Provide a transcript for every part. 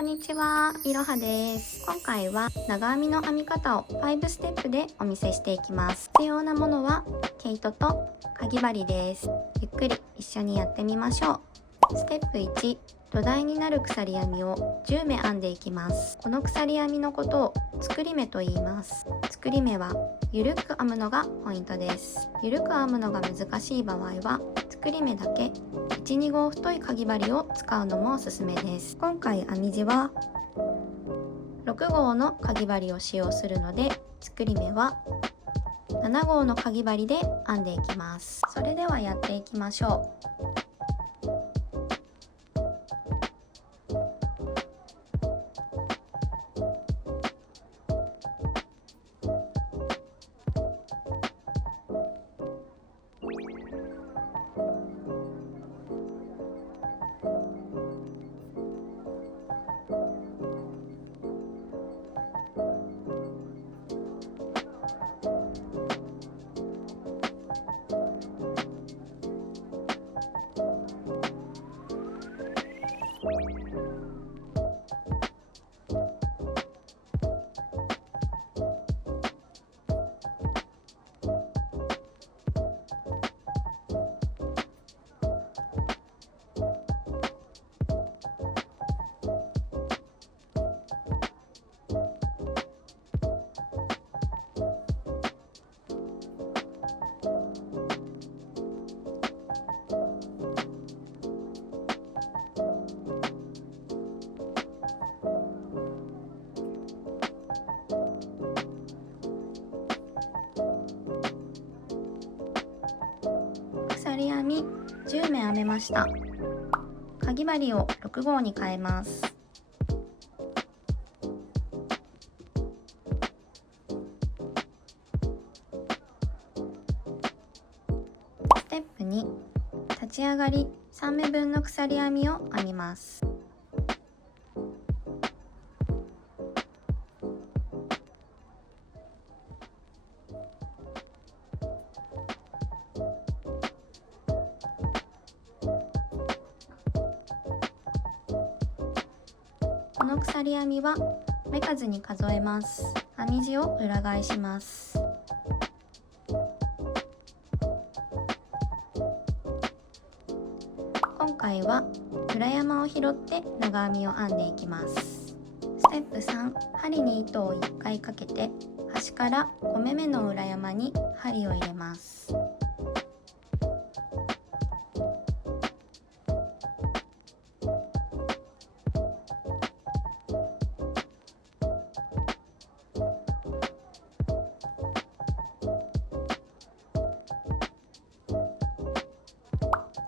こんにちは、いろはです。今回は長編みの編み方を5ステップでお見せしていきます。必要なものは毛糸とかぎ針です。ゆっくり一緒にやってみましょう。ステップ1、土台になる鎖編みを10目編んでいきます。この鎖編みのことを作り目と言います。作り目はゆるく編むのがポイントです。ゆるく編むのが難しい場合は作り目だけ 1,2 号太いかぎ針を使うのもおすすめです。今回編み地は6号のかぎ針を使用するので、作り目は7号のかぎ針で編んでいきます。それではやっていきましょう。鎖編み10目編めました。かぎ針を6号に変えます。ステップ2、立ち上がり3目分の鎖編みを編みます。この鎖編みは目数に数えます。編み地を裏返します。今回は裏山を拾って長編みを編んでいきます。ステップ3、針に糸を1回かけて端から5目めの裏山に針を入れます。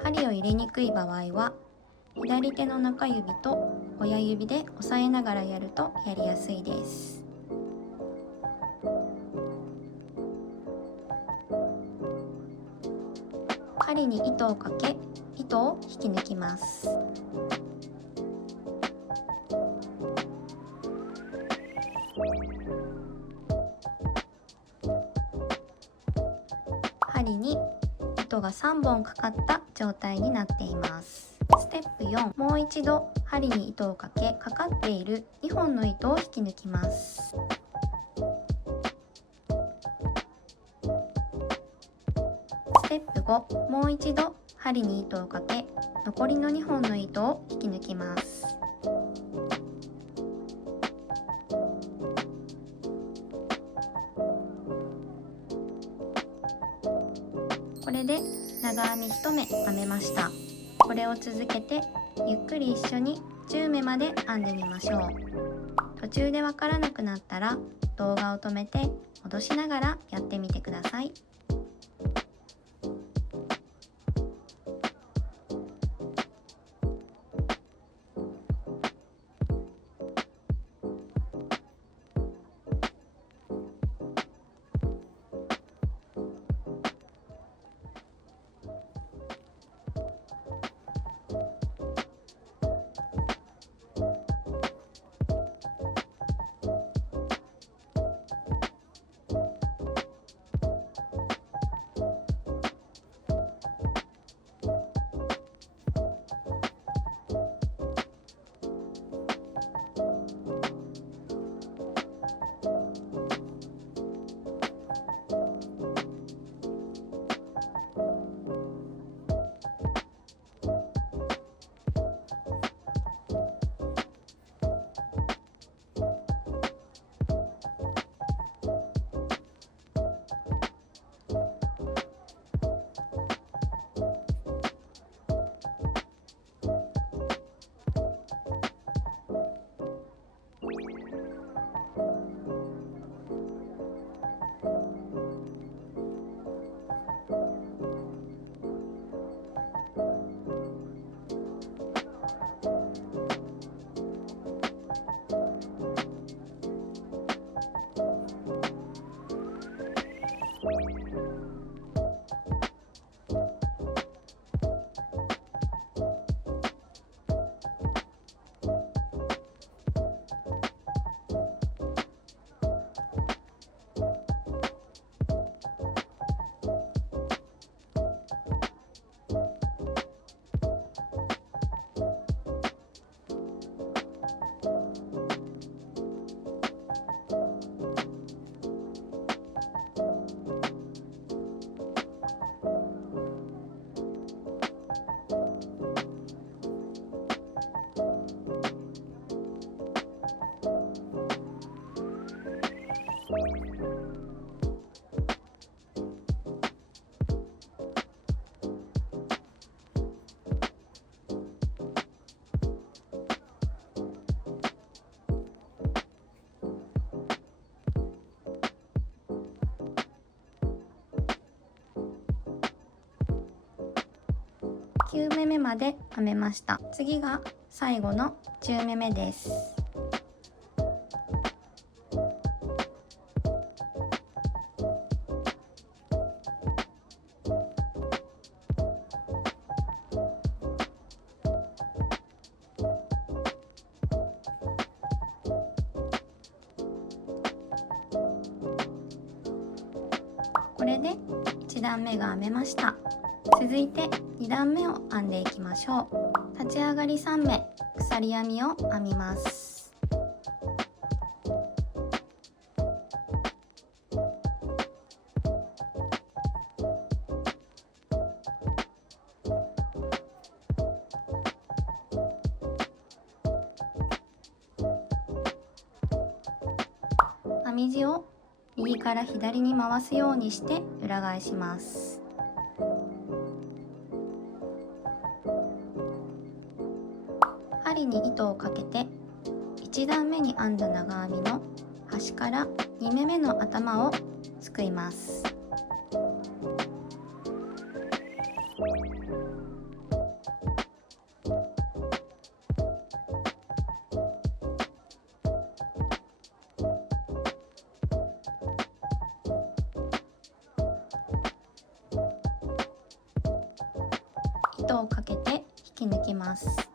針を入れにくい場合は左手の中指と親指で押さえながらやるとやりやすいです。針に糸をかけ、糸を引き抜きます。針に糸が3本かかった状態になっています。ステップ4、もう一度針に糸をかけ、かかっている2本の糸を引き抜きます。ステップ5、もう一度針に糸をかけ、残りの2本の糸を引き抜きます。これで長編み1目編めました。これを続けてゆっくり一緒に10目まで編んでみましょう。途中でわからなくなったら動画を止めて戻しながらやってみてください。9目めまで編めました。次が最後の10目めです。これで1段目が編めました。続いて2段目を編んでいきましょう。立ち上がり3目鎖編みを編みます。編み地を右から左に回すようにして裏返します。針に糸をかけて1段目に編んだ長編みの端から2目めの頭をすくいます。糸をかけて引き抜きます。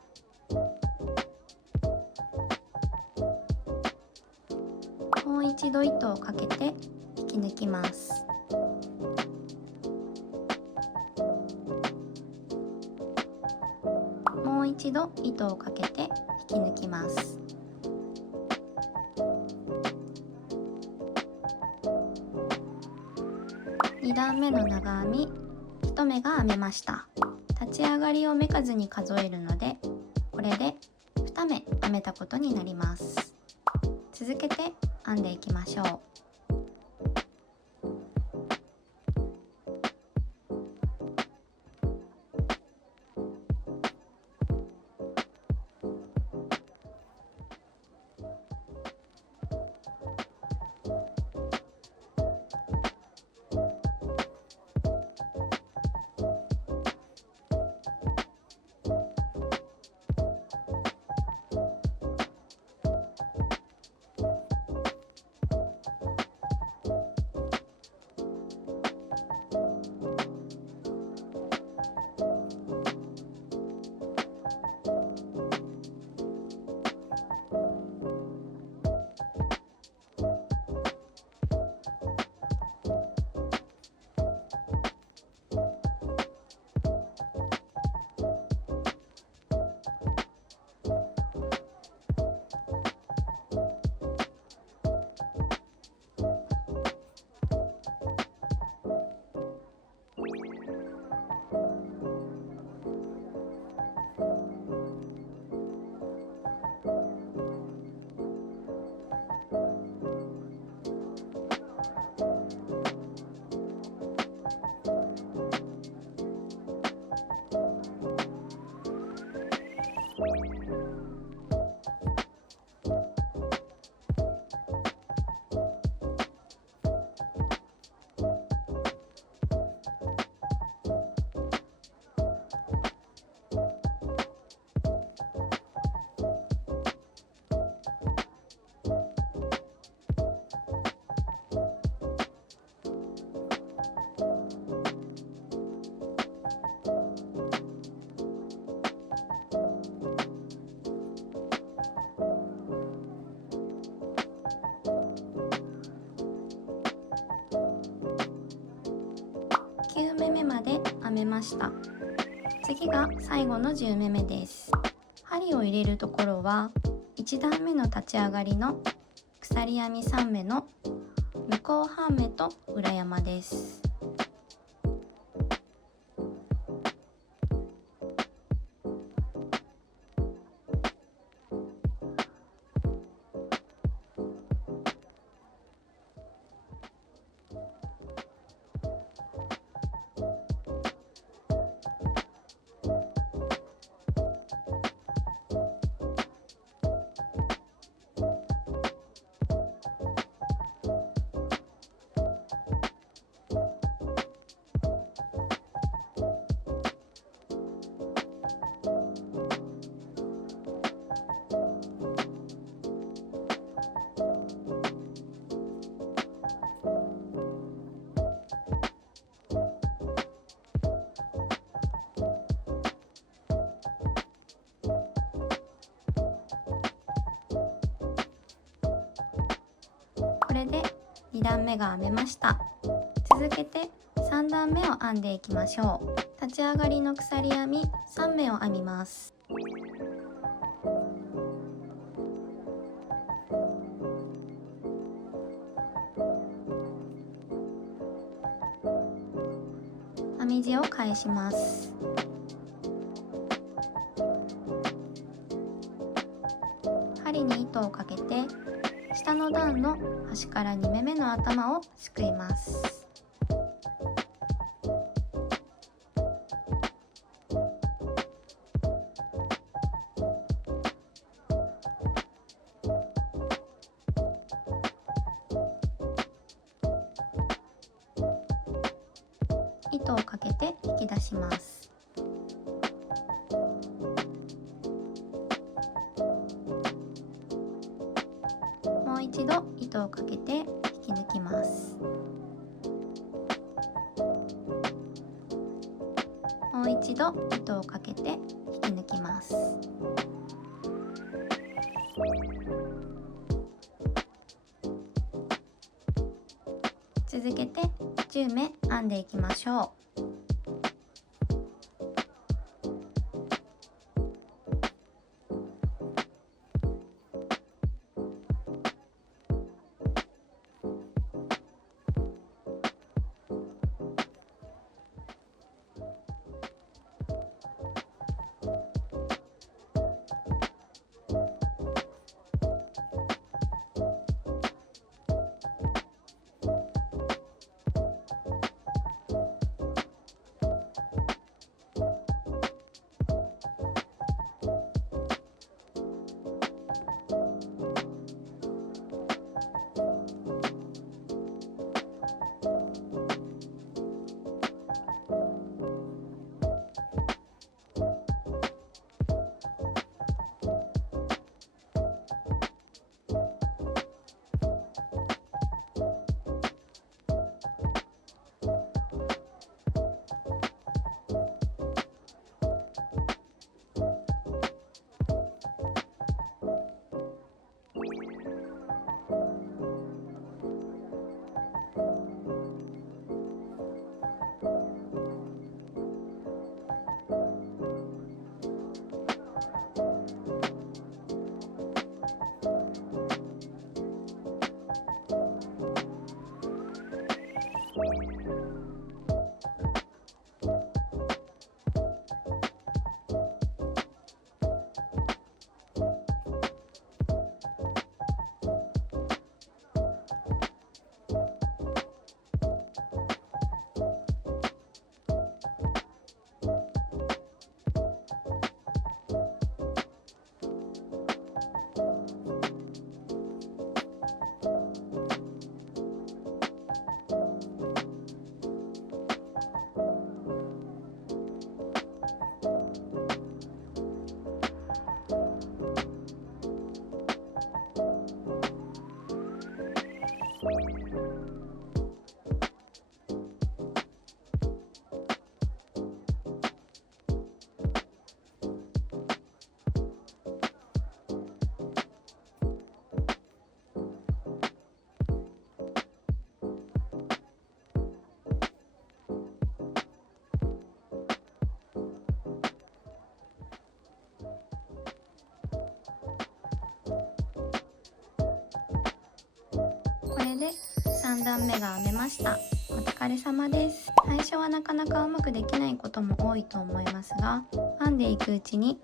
もう一度糸をかけて引き抜きます。もう一度糸をかけて引き抜きます。2段目の長編み1目が編めました。立ち上がりをめかずに数えるので、これで2目編めたことになります。続けて編んでいきましょう。9目めまで編めました。次が最後の10目めです。針を入れるところは1段目の立ち上がりの鎖編み3目の向こう半目と裏山です。れで2段目が編めました。続けて3段目を編んでいきましょう。立ち上がりの鎖編み3目を編みます。編み地を返します。針に糸をかけて下の段の端から2目めの頭をすくいます。糸をかけて引き出します。もう一度糸をかけて引き抜きます。もう一度糸をかけて引き抜きます。続けて10目編んでいきましょう。これで3段目が編めました。お疲れ様です。最初はなかなかうまくできないことも多いと思いますが、編んでいくうちに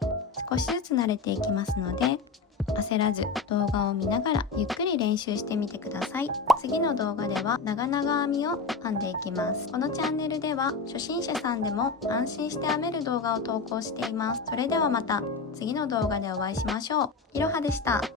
少しずつ慣れていきますので、焦らず動画を見ながらゆっくり練習してみてください。次の動画では長々編みを編んでいきます。このチャンネルでは初心者さんでも安心して編める動画を投稿しています。それではまた次の動画でお会いしましょう。いろはでした。